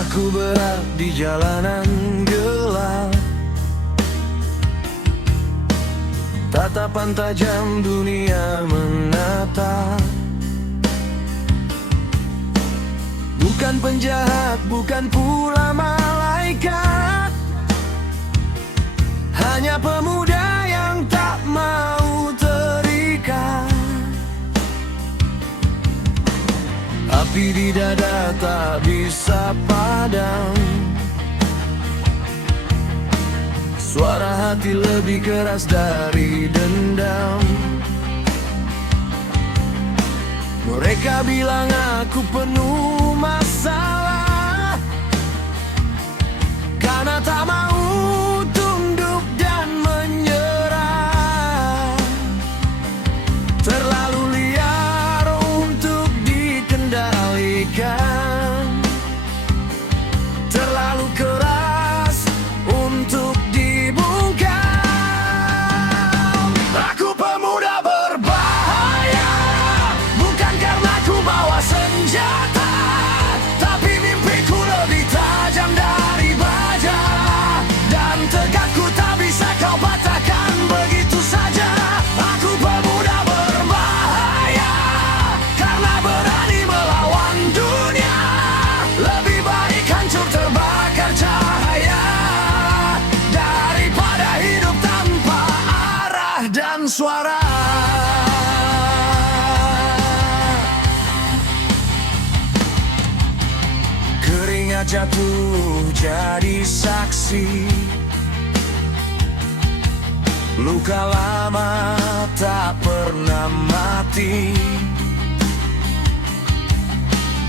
Langkahku berat di jalanan gelap, tatapan tajam dunia menatap. Bukan penjahat, bukan pula malaikat, hanya pemuda yang tak mau terikat. Api di dada tak bisa padam, suara hati lebih keras dari dendam. Mereka bilang aku penuh masalah, karena tak mau tunduk dan menyerah. Terlalu liar untuk dikendalikan, terlalu keras untuk dibungkam. Aku pemuda berbahaya, bukan karena ku bawa senjata, tapi mimpiku lebih tajam dari baja, dan tegakku tak bisa kau patahkan begitu saja. Aku pemuda berbahaya, karena berani melawan dunia. Lebih baik hancur terbakar cahaya, daripada hidup tanpa arah dan suara. Keringat jatuh jadi saksi, luka lama tak pernah mati.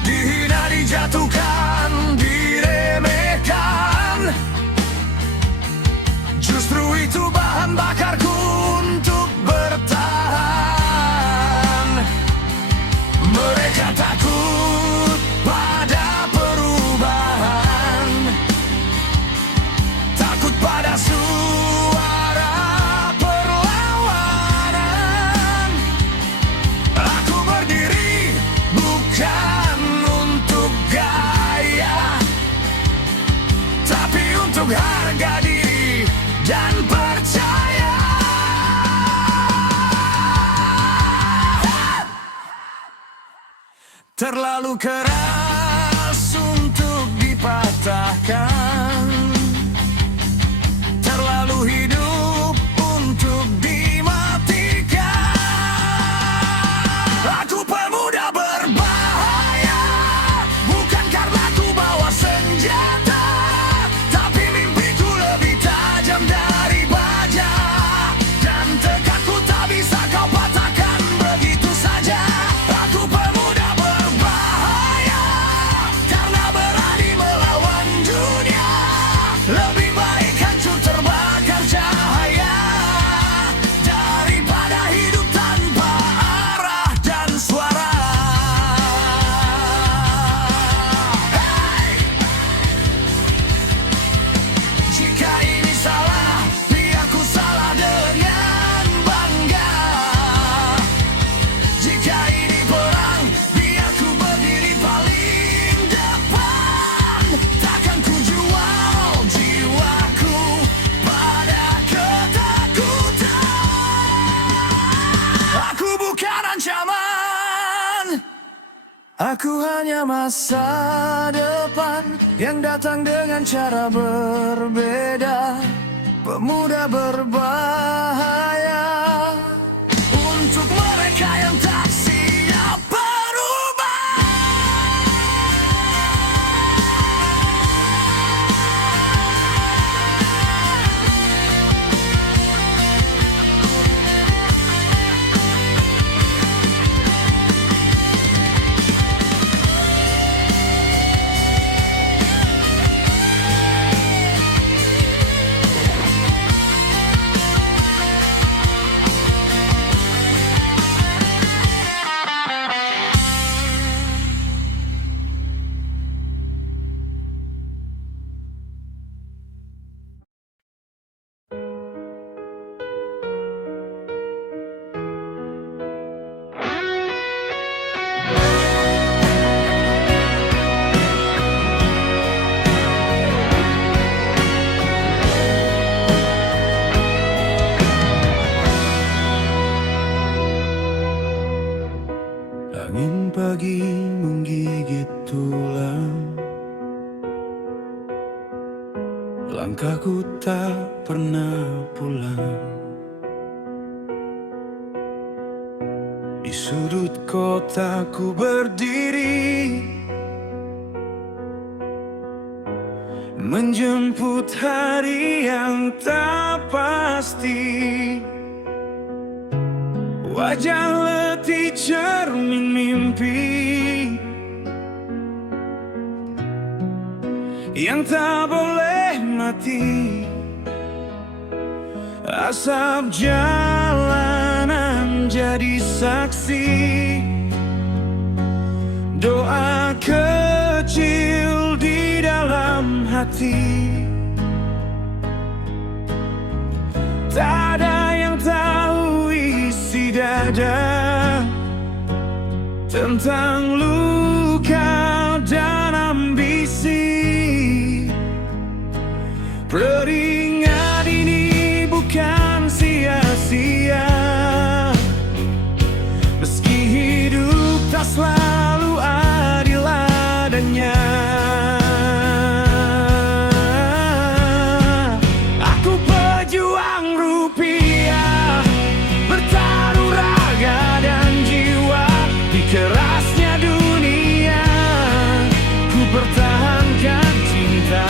Dihina, dijatuhkan, diremehkan, justru itu bahan bakarku untuk bertahan. Mereka takut pada perubahan, takut pada suara perlawanan. Aku berdiri bukan untuk gaya, tapi untuk harga diri dan percaya. Terlalu keras untuk dipatahkan, terlalu hidup untuk dimatikan. Aku pemuda berbahaya, bukan karena ku bawa senjata, tapi mimpiku lebih tajam dari baja, dan tegakku tak bisa kau patahkan begitu saja. Aku pemuda berbahaya, karena berani melawan dunia. Lebih baik hancur terbakar cahaya, daripada hidup tanpa arah dan suara. Hey! Jika ini salah, biar ku salah dengan bangga. Jika ini perang, biar ku berdiri paling depan. Takkan ku jual jiwaku pada ketakutan. Aku bukan ancaman, aku hanya masa depan yang datang dengan cara berbeda. Pemuda berbahaya untuk mereka yang tak siap berubah. lagi menggigit tulang. Langkahku tak pernah pulang. Di sudut kotaku berdiri, menjemput hari yang tak pasti. Wajah letih cermin mimpi yang tak boleh mati. Asap jalanan jadi saksi, doa kecil di dalam hati. Tak ada yang tahu isi dada tentang luka dan ambisi. Peringat ini bukan sia-sia, meski hidup tak selalu adil adanya. Aku pejuang rupiah, bertaruh raga dan jiwa di kerasnya dunia. Ku pertahankan cinta.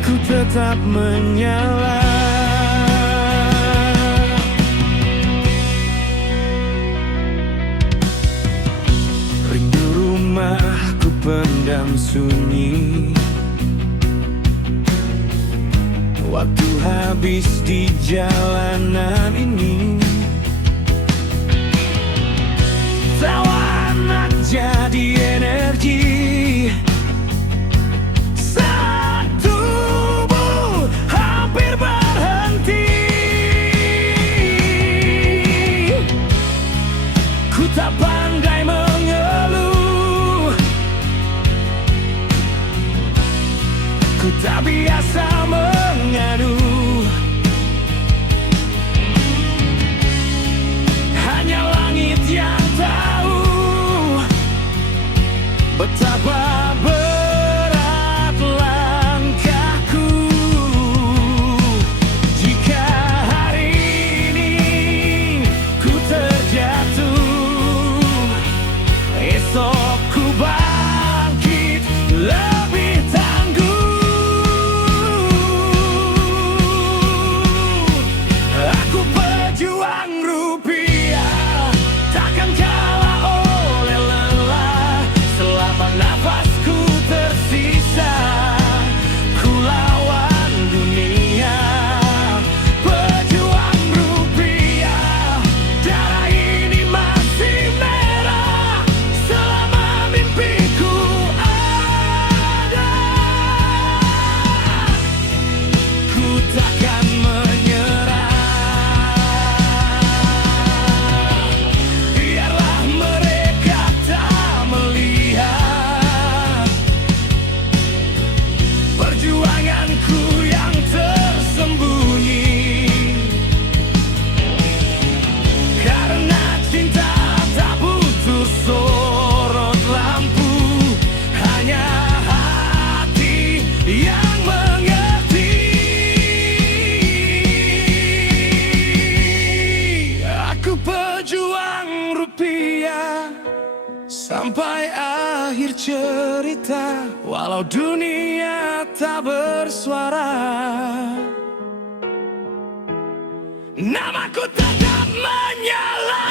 Aku tetap menyala. Rindu rumahku pendam sunyi, waktu habis di jalanan ini. Tawa anak jadi energi, tak pandai mengeluh, ku tak biasa mengadu. Hanya langit yang tahu betapa berat langkahku. Jika hari ini ku terjatuh, esok ku bangkit lebih tangguh. Aku pejuang rupiah, takkan kalah oleh lelah. Selama nafasku tersisa, ku lawan dunia. Pejuang rupiah, darah ini masih merah. Selama mimpiku ada, ku takkan menyerah. Biarlah mereka tak melihat perjuanganku yang tersembunyi. Karena cinta tak butuh sorot lampu, hanya hati yang mengerti. Aku pejuang rupiah sampai akhir cerita, walau dunia tak bersuara. Namaku tetap menyala.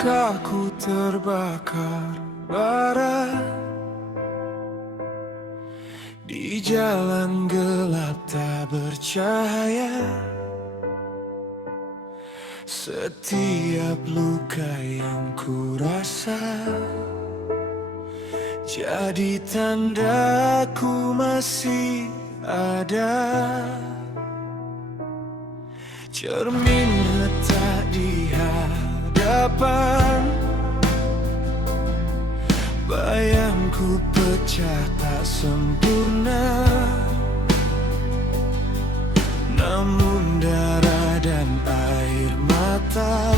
Langkahku terbakar bara di jalan gelap tak bercahaya. Setiap luka yang ku rasa jadi tandaku masih ada. Cermin retak di hadapan, bayangku pecah tak sempurna, namun darah dan air mata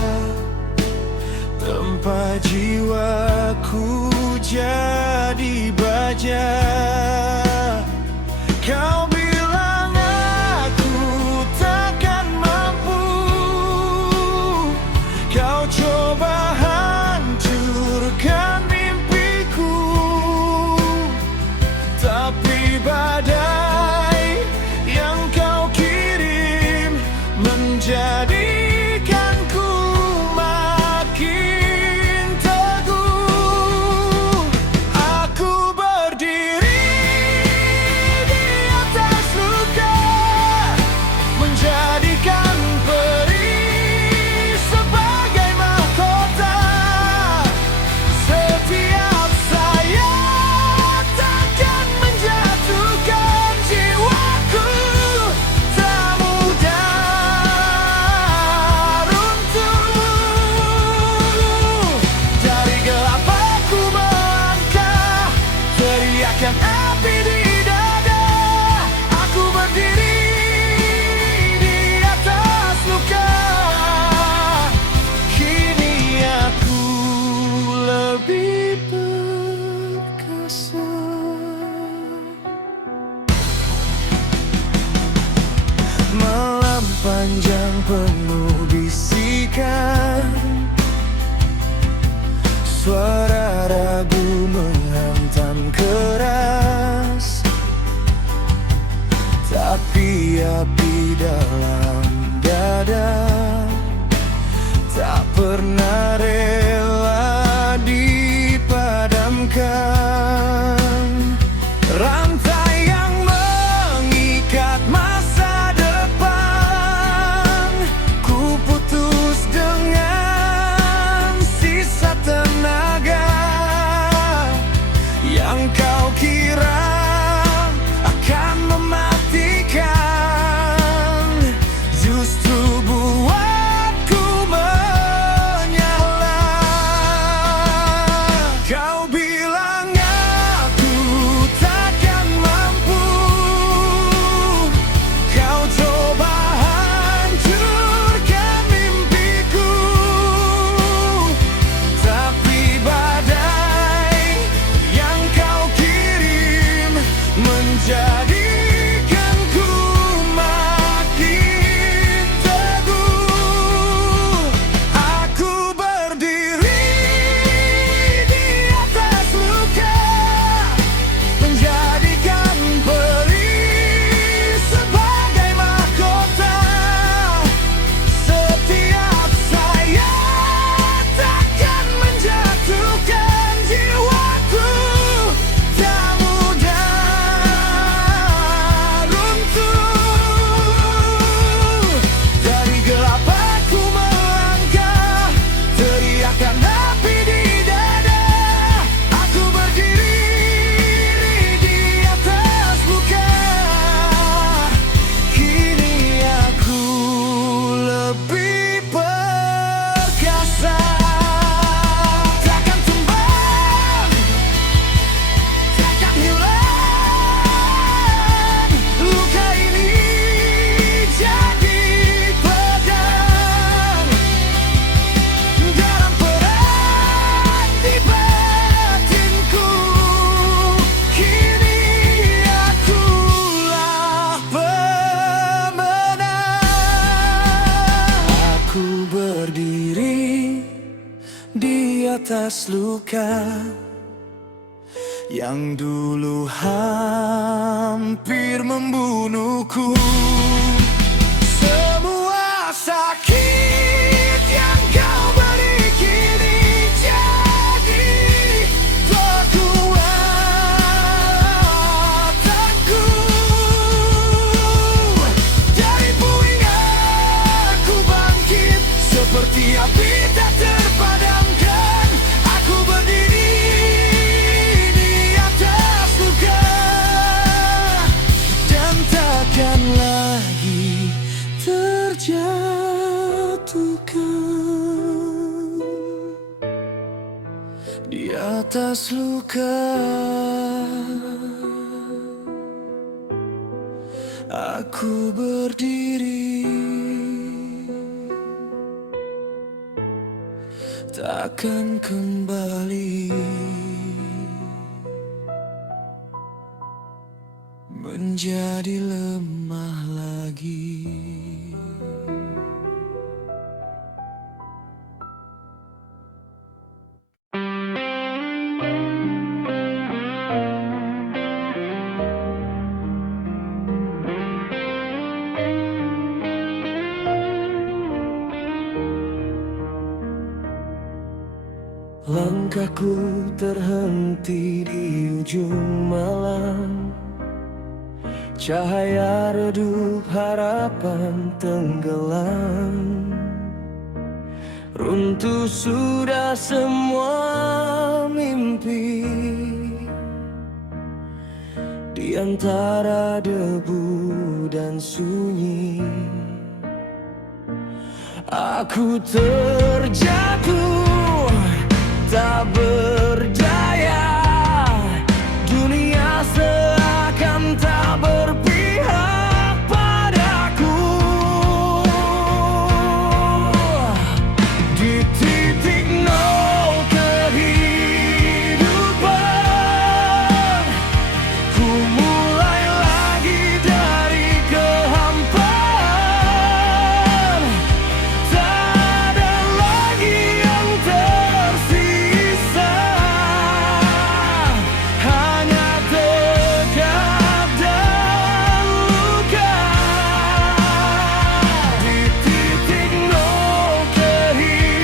tempat jiwaku jadi baja. Kau bilang aku takkan mampu, kau coba hancurkan mimpiku, tapi badai yang kau kirim menjadikanku makin teguh. Aku berdiri di atas luka, menjadikan peri sebagai mahkota. Setiap sayap takkan menjatuhkan jiwaku, tak mudah runtuh. Dari gelap aku melangkah, teriakan api di dada. Aku berdiri di atas luka, kini aku lebih perkasa. Malam panjang penuh bisikan, suara ragu menghantam keras, tapi api dalam dada tak pernah rela dipadamkan. Rantai yang mengikat masa depan ku putus dengan sisa tenaga. Yang kau kira akan mematikan justru buatku menyala. Kau bilang aku takkan mampu, kau coba hancurkan mimpiku, tapi badai yang kau kirim menjadikanku makin teguh. Aku berdiri di atas luka, menjadikan peri sebagai mahkota. Setiap sayap takkan menjatuhkan jiwaku, tak mudah runtuh. Dari gelap aku melangkah, teriakan api di dada. Aku berdiri di atas luka, kini aku lebih perkasa. Takkan tumbang, takkan hilang, luka ini jadi pedang dalam perang di batinku. Kini akulah pemenang. Aku berdiri di atas luka yang dulu hampir membunuhku. Semua sakit yang kau beri kini atas luka, aku berdiri, takkan kembali menjadi lemah lagi. Langkahku terhenti di ujung malam, cahaya redup, harapan tenggelam. Runtuh sudah semua mimpi, di antara debu dan sunyi. Aku terjatuh, tak berdaya, dunia seakan tak berpihak padaku. Di titik nol kehidupan, ku mulai lagi dari kehampaan. Tak ada lagi yang tersisa, hanya tekad dan luka. Di titik nol kehidupan,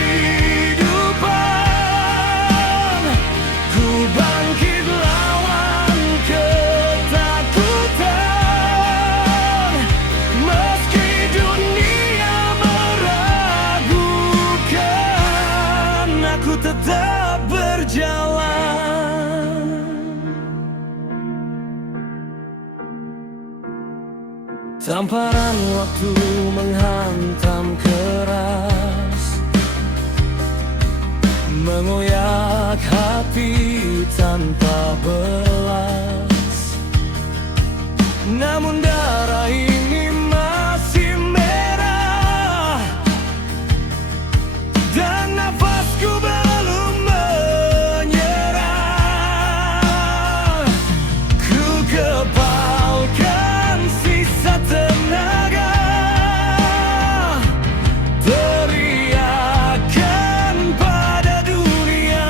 ku bangkit lawan ketakutan. Meski dunia meragukan, aku tetap berjalan. Tamparan waktu menghantam keras, mengoyak hati tanpa belas. Namun darah ini masih merah, dan nafasku belum menyerah. Ku kepalkan sisa tenaga, teriakan pada dunia.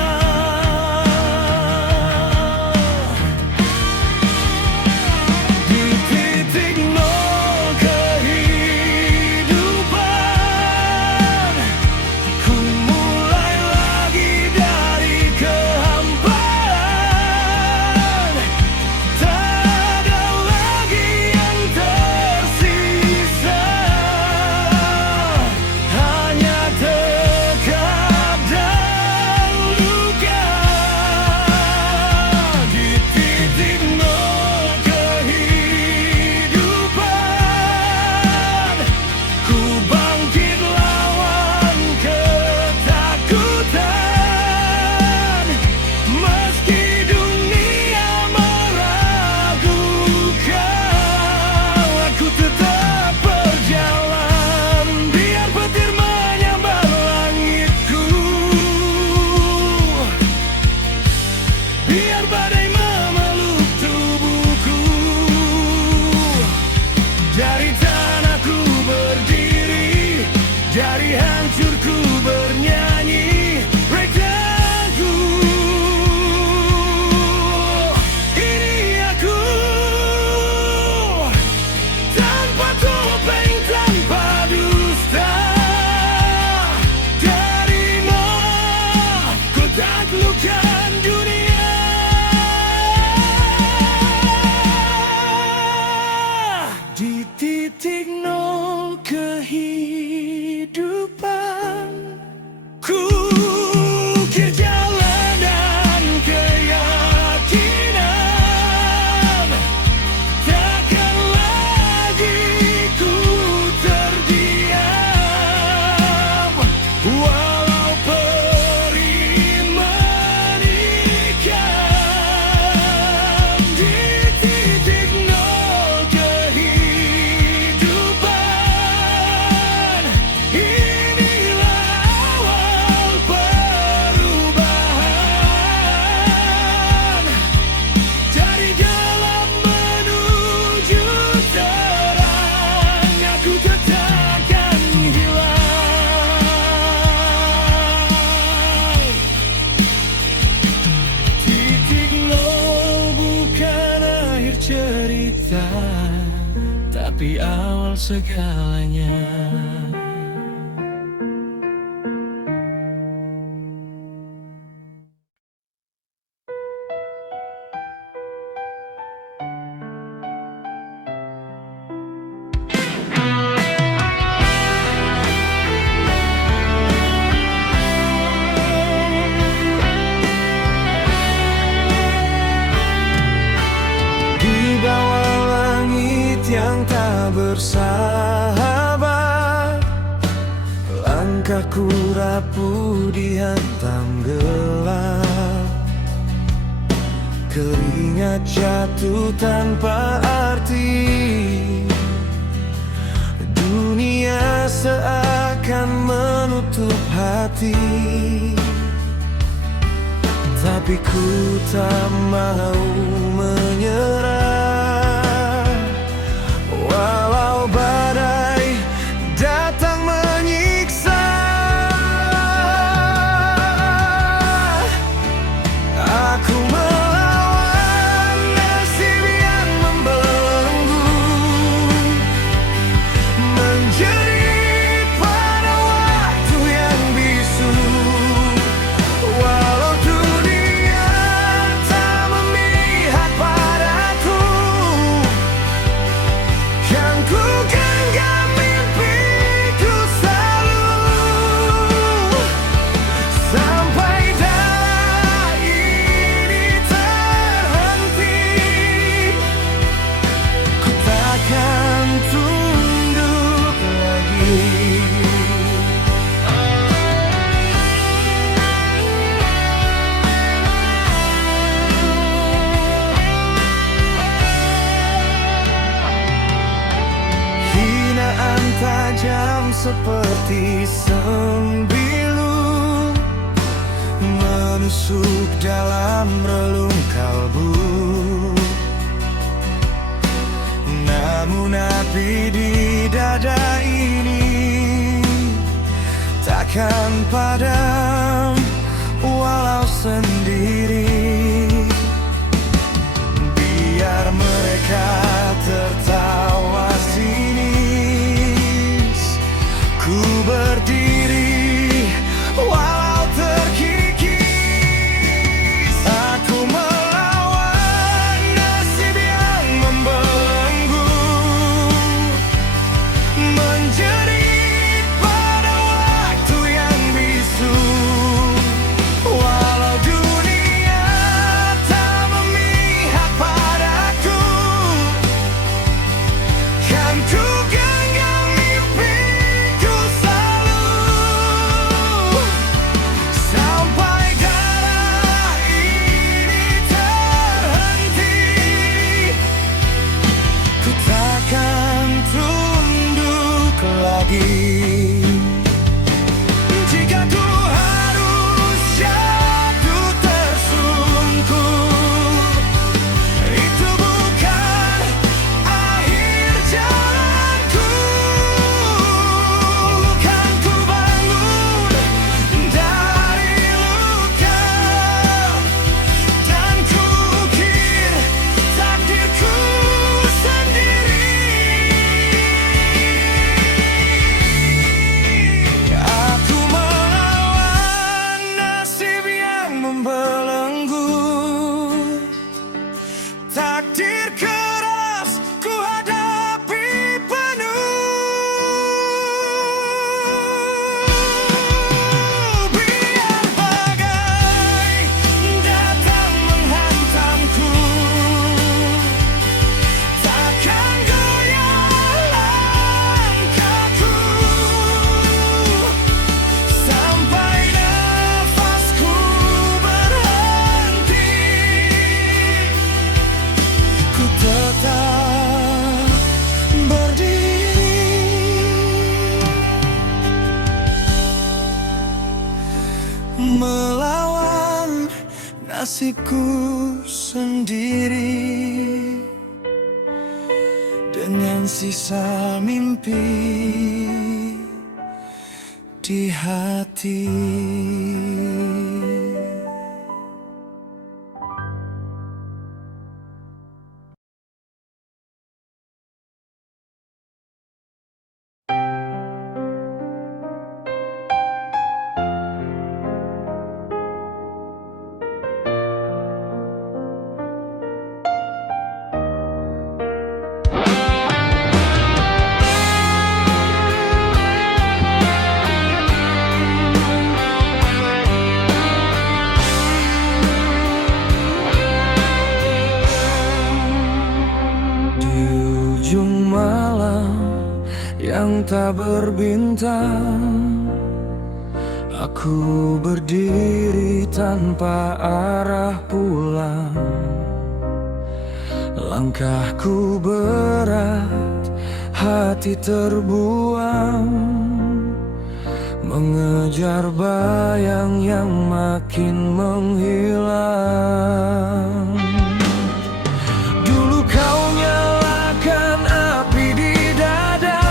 Di titik nol kehidupan, ku mulai lagi dari kehampaan. Tak ada lagi yang tersisa, hanya tekad dan luka. Di titik nol kehidupan, ku bangkit lawan ketakutan. Meski dunia meragukan, aku tetap berjalan. Biar petir menyambar langitku, biar badai memeluk tubuhku. Dari tanahku berdiri, dari hancurku bernyanyi. Rekanku, ini aku, tanpa topeng, tanpa dusta. Dari nol ku taklukkan dunia. api awal segalanya. Di bawah langit yang tak bersahabat, langkahku rapuh dihantam gelap. Keringat jatuh tanpa arti, dunia seakan menutup hati. Tapi ku tak mau menyerah, walau badai datang menyiksa. Aku melawan nasib yang membelenggu, menjerit pada waktu yang bisu. Walau dunia tak memihak padaku, yang ku genggam mimpiku selalu. Sampai darah ini terhenti, ku takkan tunduk lagi. Hinaan tajam seperti sembilu menusuk dalam relung kalbu. Namun api di dada ini takkan padam walau sendiri. Biar mereka tertawa sinis, ku berdiri walau terkikis. Aku melawan nasib yang membelenggu, menjerit pada waktu yang bisu. Walau dunia tak memihak padaku, kan ku genggam mimpiku selalu. Sampai darah ini terhenti, ku takkan tunduk lagi. Jika ku harus jatuh tersungkur, itu bukan akhir jalanku. Kan ku bangun dari luka, dan ku ukir takdirku sendiri. Aku melawan nasib yang membelenggu, takdir keras ku hadapi penuh. Biar bagai datang menghantamku, takkan goyah langkahku. Sampai nafasku berhenti, ku tetap berdiri. Melawan nasibku sendiri, dengan sisa mimpi di hati. tak berbintang. Aku berdiri tanpa arah pulang. Langkahku berat, hati terbuang, mengejar bayang yang makin menghilang. Dulu kau nyalakan api di dada,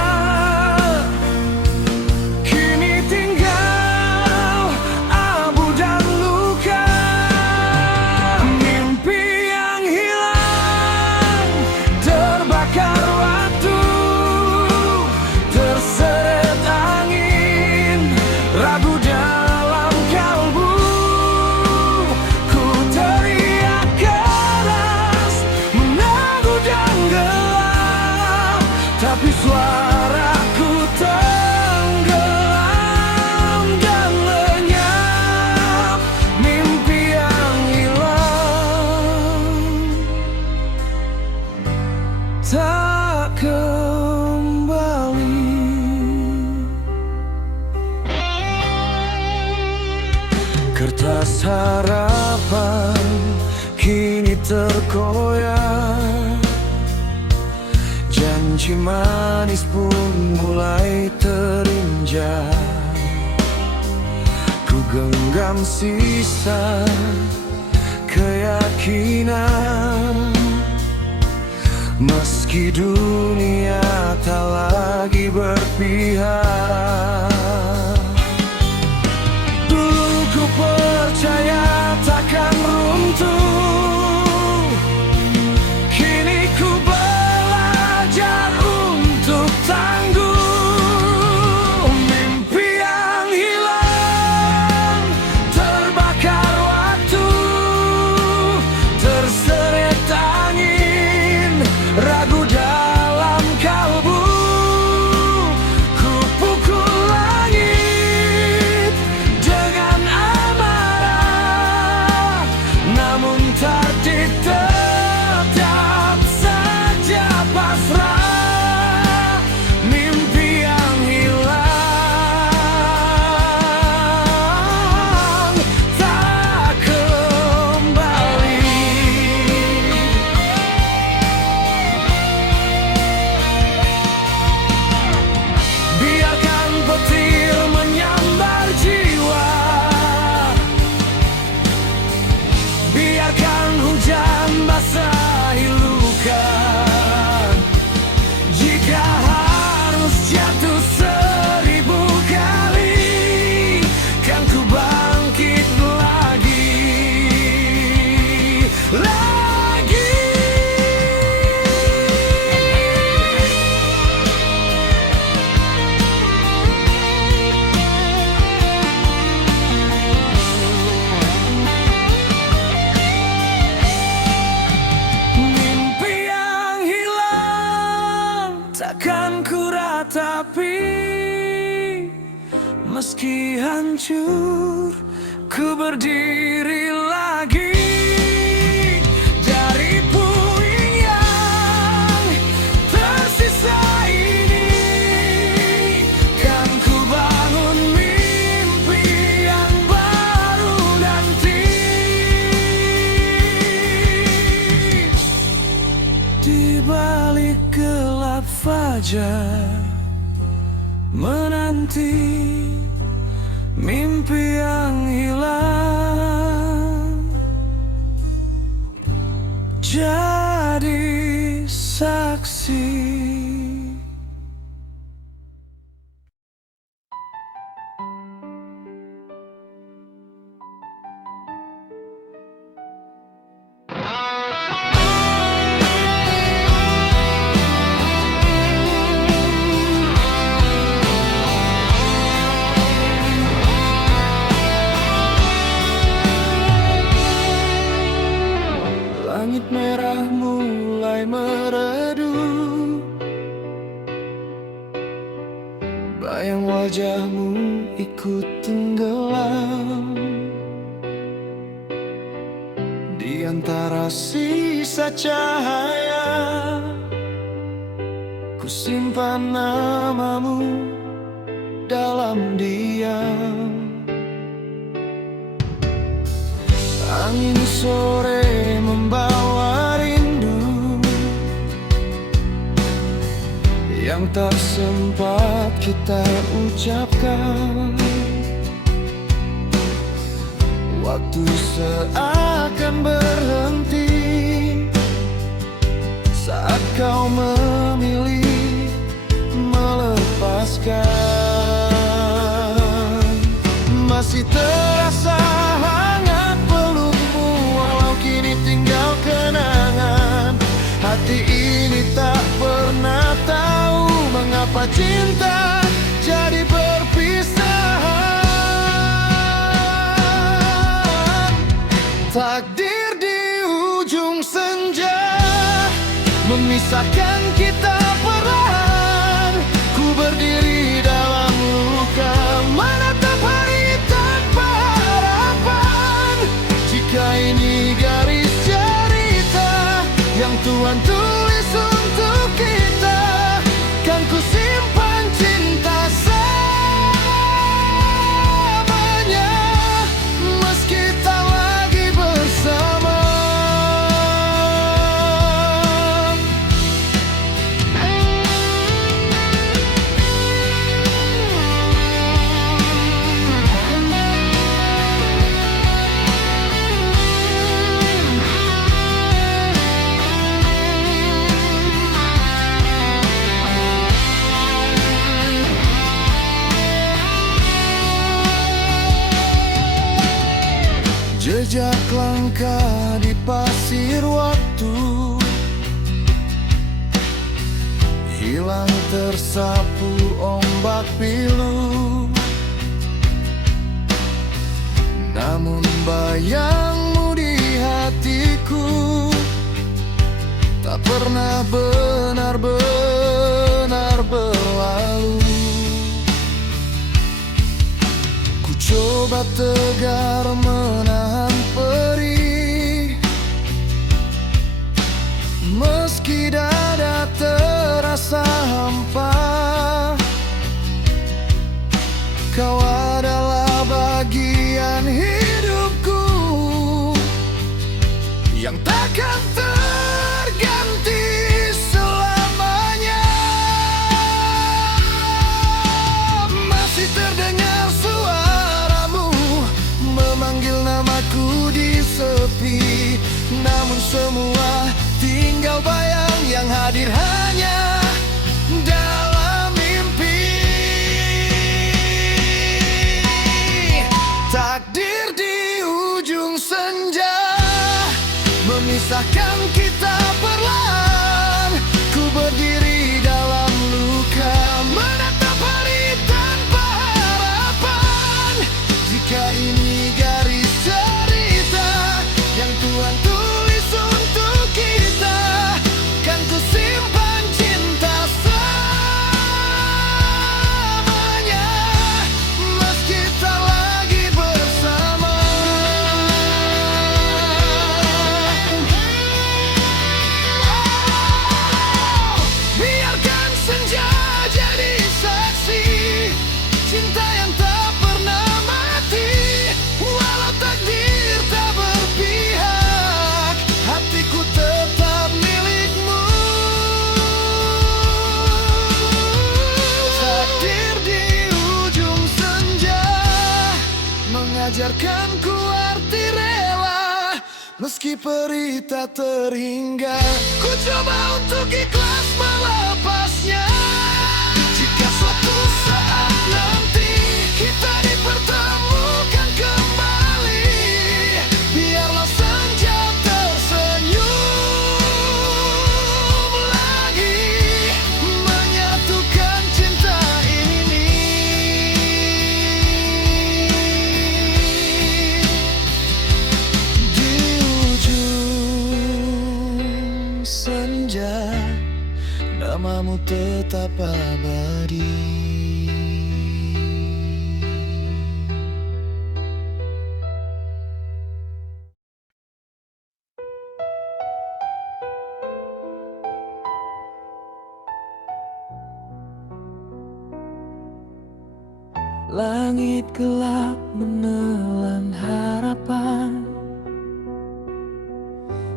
kini tinggal abu dan luka. Mimpi yang hilang terbakar waktu, terseret angin, ragu dalam kalbu. Ku teriak keras, menanggu dan gelap, tapi suaraku tenggelam dan lenyap. Mimpi yang hilang tak kembali. Kertas harapan kini terkoyak, janji manis pun mulai terinjak. Ku genggam sisa keyakinan, meski dunia tak lagi berpihak. Dulu ku percaya takkan runtuh, kini ku belajar untuk tangguh. Mimpi yang hilang terbakar waktu, terseret angin, ragu dalam kalbu. Ku pukul langit dengan amarah, namun takdir tetap saja pasrah. Mimpi yang hilang tak kembali. Biarkan petir menyambar jiwa, biarkan hujan basahi luka. Jika harus jatuh 1000 kali, kan ku bangkit lagi. Mimpi yang hilang takkan ku ratapi, meski hancur ku berdiri lagi. Dari puing yang tersisa ini, kan ku bangun mimpi yang baru nanti. Di balik gelap fajar menanti mimpi yang hilang jadi saksi. Langit merah mulai meredup, bayang wajahmu ikut tenggelam di antara sisa cahaya. Ku simpan namamu dalam diam. Angin sore membawa rindu yang tak sempat kita ucapkan. Waktu seakan berhenti saat kau memilih melepaskan. Masih terasa hangat pelukmu walau kini tinggal kenangan. Hati ini tak pernah tahu mengapa cinta jadi perpisahan. Takdir di ujung senja memisahkan kita perlahan. Ku berdiri dalam luka, menatap hari tanpa harapan. Jika ini garis cerita yang Tuhan tulis untuk kita, kan ku simpan cinta selamanya, meski tak lagi bersama. Jejak langkah di pasir waktu hilang tersapu ombak pilu. Namun bayangmu di hatiku tak pernah benar-benar berlalu. Ku coba tegar menahan perih, meski dada terasa hampa. Kau adalah bagian hidupku yang takkan terganti selamanya. Masih terdengar suaramu memanggil namaku di sepi, namun semua tinggal bayang yang hadir hanya dalam mimpi. Takdir di ujung senja memisahkan kita perlahan. Ku berdiri dalam luka, menatap hari tanpa harapan. Jika ini garis cerita yang Tuhan tulis untuk kita, kan ku simpan cinta selamanya, meski tak lagi bersama. Biarkan senja jadi saksi cinta yang tak pernah mati. Walau takdir tak berpihak, hatiku tetap milikmu. Takdir di ujung senja mengajarkanku arti rela, meski perih tak terhingga. Ku coba untuk ikhlas melepasnya. Jika suatu saat nanti kita dipertemukan kembali, biarlah senja tersenyum lagi, menyatukan cinta ini. Di ujung senja namamu tetap abadi. Langit gelap menelan harapan,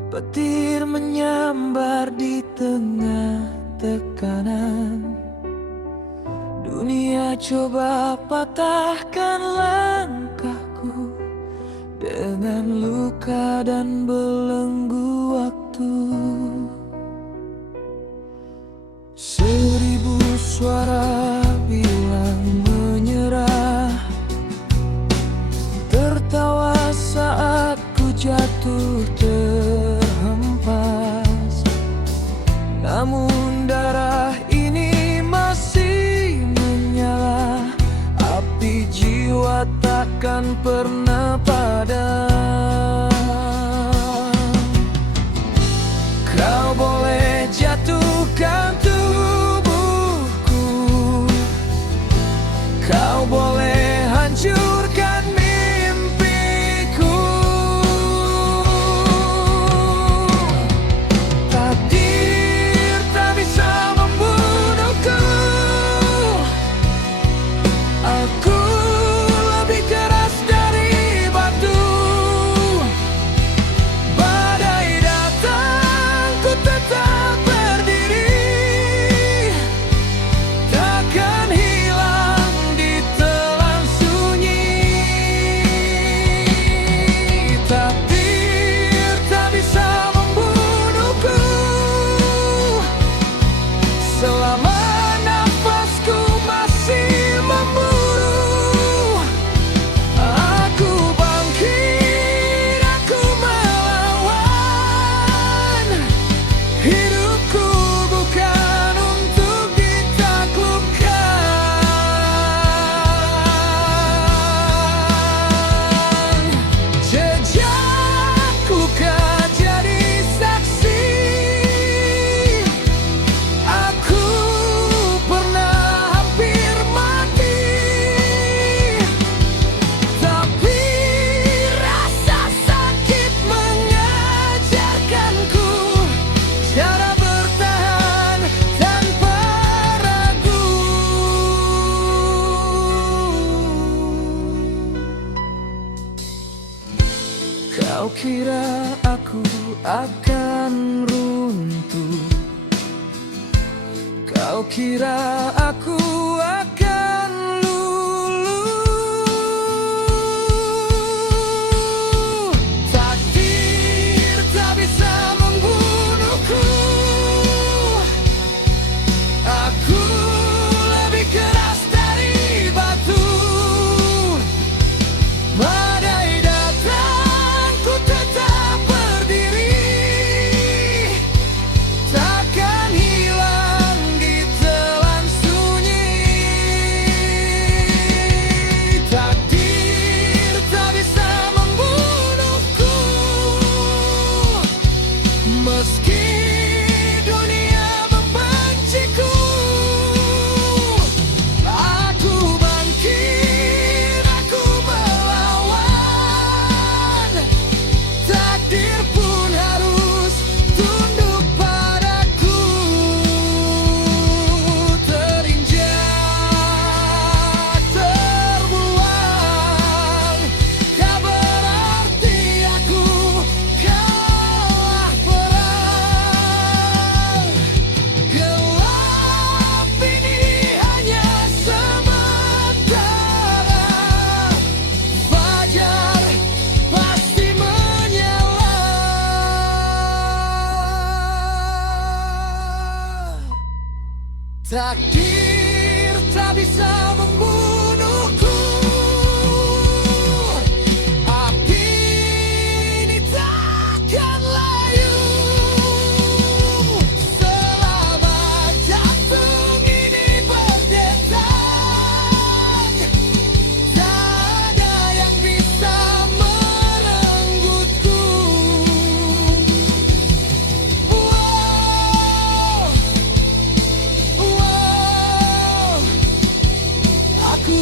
petir menyambar di tengah tekanan. Dunia coba patahkan langkahku dengan luka dan belenggu waktu. 1000 suara bilang menyerah, tertawa saat ku jatuh terhempas. Namun darah ini masih menyala, api jiwa takkan pernah padam. Kau boleh jatuhkan tubuhku, kau boleh hancurkan mimpiku. Takdir tak bisa membunuhku, aku lebih keras dari batu. Badai datang, ku tetap berdiri, takkan hilang ditelan sunyi. Takdir tak bisa membunuhku, selama nafasku masih memburu. Aku bangkit, aku melawan. Hidupku bukan untuk ditaklukkan. Jejak luka jadi saksi, aku pernah hampir mati, tapi rasa sakit mengajarkanku cara bertahan tanpa ragu. Kau kira aku akan runtuh, kau kira aku akan luluh. Takdir tak bisa membunuhku, aku lebih keras dari batu. Badai datang, ku tetap berdiri, takkan hilang ditelan sunyi. Takdir tak bisa membunuhku, meski dunia membenciku. Aku bangkit, aku melawan. Takdir pun harus tunduk padaku. Terinjak, terbuang, tak berarti aku kalah perang. Gelap ini hanya sementara, fajar pasti menyala. Takdir tak bisa membunuhku, api ini takkan layu, selama jantung ini berdetak. Tak ada yang bisa merenggutku. Wow, wow, aku